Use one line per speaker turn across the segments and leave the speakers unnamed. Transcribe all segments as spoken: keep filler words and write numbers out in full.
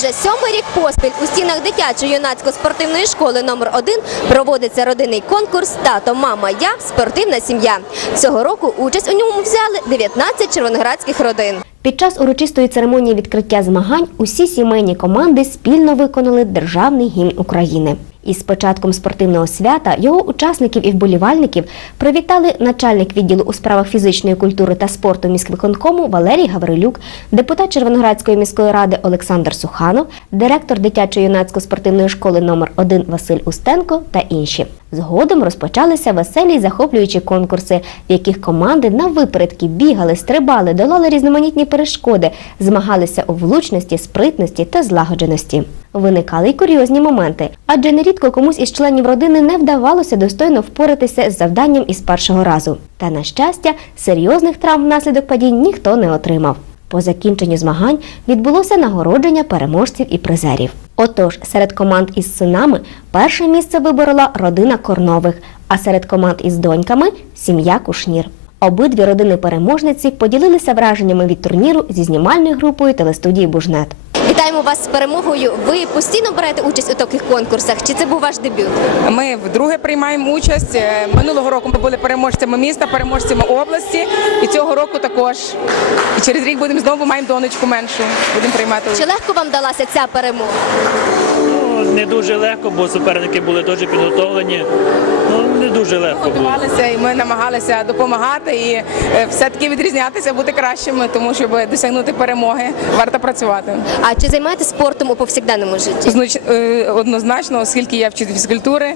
Вже сьомий рік поспіль у стінах дитячо-юнацької спортивної школи номер один проводиться родинний конкурс «Тато, мама, я. Спортивна сім'я». Цього року участь у ньому взяли дев'ятнадцять червоноградських родин. Під час урочистої церемонії відкриття змагань усі сімейні команди спільно виконали державний гімн України. Із початком спортивного свята його учасників і вболівальників привітали начальник відділу у справах фізичної культури та спорту міськвиконкому Валерій Гаврилюк, депутат Червоноградської міської ради Олександр Суханов, директор дитячо-юнацької спортивної школи номер один Василь Устенко та інші. Згодом розпочалися веселі й захоплюючі конкурси, в яких команди наввипередки бігали, стрибали, долали різноманітні перешкоди, змагалися у влучності, спритності та злагодженості. Виникали й курйозні моменти, адже нерідко комусь із членів родини не вдавалося достойно впоратися з завданням із першого разу. Та, на щастя, серйозних травм внаслідок падінь ніхто не отримав. По закінченню змагань відбулося нагородження переможців і призерів. Отож, серед команд із синами перше місце виборола родина Корнових, а серед команд із доньками – сім'я Кушнір. Обидві родини-переможниці поділилися враженнями від турніру зі знімальною групою телестудії «Бужнет». Вітаємо вас з перемогою. Ви постійно берете участь у таких конкурсах? Чи це був ваш дебют?
Ми вдруге приймаємо участь. Минулого року ми були переможцями міста, переможцями області. І цього року також. І через рік будемо знову, маємо донечку меншу. Будемо приймати участь.
Чи легко вам далася ця перемога?
Ну, не дуже легко, бо суперники були дуже підготовлені. Ну, не дуже легко було.
Готувалися і ми намагалися допомагати і все-таки відрізнятися, бути кращими, тому щоб досягнути перемоги, варто працювати.
А чи займаєтесь спортом у повсякденному житті?
Знач... Однозначно, оскільки я вчитель фізкультури,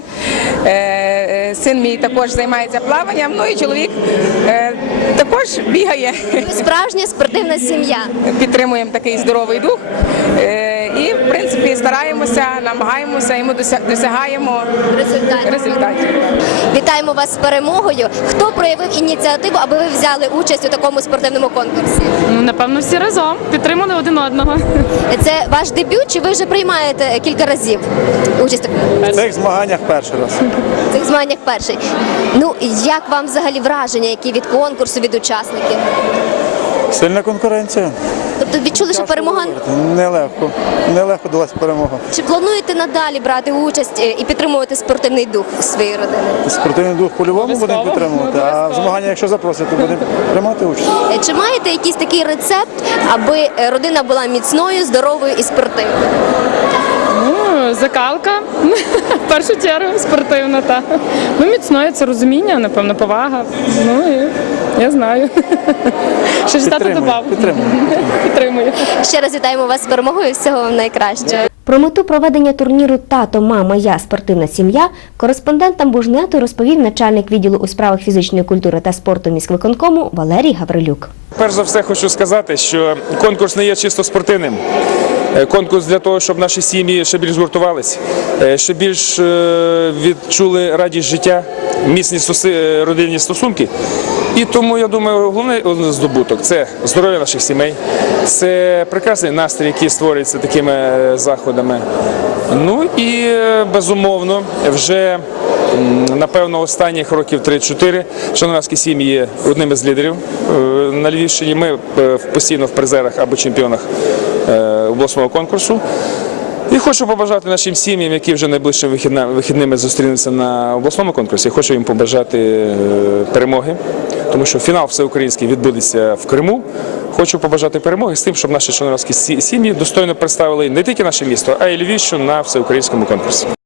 син мій також займається плаванням, ну і чоловік також бігає.
Ви справжня спортивна сім'я.
Підтримуємо такий здоровий дух і, в принципі, стараємося, намагаємося і ми досягаємо
Результатів.
результатів.
Вітаємо вас з перемогою. Хто проявив ініціативу, аби ви взяли участь у такому спортивному конкурсі?
Ну, напевно, всі разом підтримали один одного.
Це ваш дебют, чи ви вже приймаєте кілька разів участь?
В цих змаганнях перший раз.
В цих змаганнях перший. Ну, як вам взагалі враження, які від конкурсу, від учасників?
Сильна конкуренція.
Тобто відчули, що перемога?
Нелегко. Нелегко далася перемога.
Чи плануєте надалі брати участь і підтримувати спортивний дух своєї родини?
Спортивний дух по-любому будемо підтримувати, а в змаганнях, якщо запросять, то будемо приймати участь.
Чи маєте якийсь такий рецепт, аби родина була міцною, здоровою і спортивною?
Ну, закалка, в першу чергу, спортивна. Та. Ну, міцною це розуміння, напевно, повага. Ну, і я знаю. Що ж тато добав.
Підтримую.
Підтримую.
Ще раз вітаємо вас з перемогою і всього вам найкращого.
Про мету проведення турніру «Тато, мама, я. Спортивна сім'я» кореспондентам Бужнету розповів начальник відділу у справах фізичної культури та спорту міськвиконкому Валерій Гаврилюк.
Перш за все хочу сказати, що конкурс не є чисто спортивним. Конкурс для того, щоб наші сім'ї ще більш згуртувалися, ще більш відчули радість життя, міцні родинні стосунки. І тому, я думаю, головний здобуток – це здоров'я наших сімей, це прекрасний настрій, який створюється такими заходами. Ну і, безумовно, вже, напевно, останніх років три-чотири червоноградські сім'ї є одним із лідерів на Львівщині. Ми постійно в призерах або чемпіонах обласного конкурсу. І хочу побажати нашим сім'ям, які вже найближчими вихідними зустрінуться на обласному конкурсі, хочу їм побажати перемоги, тому що фінал всеукраїнський відбудеться в Криму. Хочу побажати перемоги з тим, щоб наші червоноградські сім'ї достойно представили не тільки наше місто, а й Львівщину на всеукраїнському конкурсі.